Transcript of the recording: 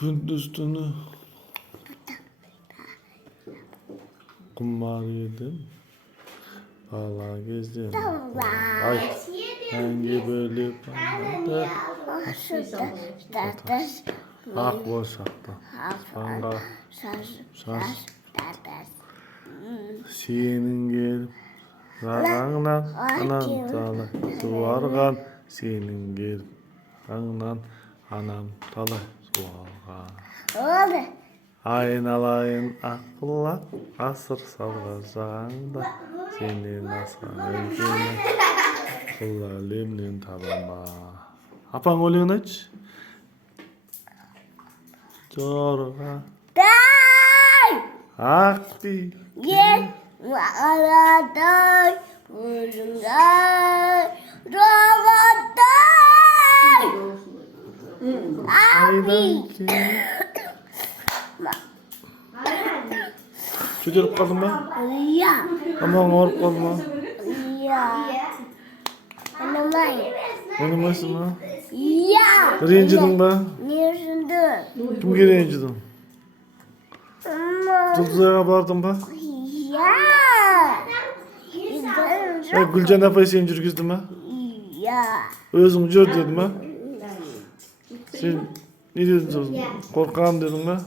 Gündüz tünü kumar yedim. Valla gezdim. Ay, hangi böyle bağırdı? Hak boşaktı. Sanga şaş. Senin gelip rağından anan tala suvargan. Senin gelip rağından anan tala suvargan. Aynalayın akıllar asır salgazağında seni nasıl öldüğünü kullarımın tabamba. Apan oluyor aç? Zorga. Akti. Gel mağaradan vurunlar robotan. Aydan ki. Çocuk kaldım ben. Ya. Aman ork olma. Ya. Anamay. Benim nasıl mı? Ya. Rencildin ben. Neresinde? Kimge rencildin? Ama. Tuzluğa bardım ben. Ya. Gülcan apayı sen жүргüzdün ben. Ya. Özün jör dedim ben. Sen ne dedin? Korkağım dedim ben.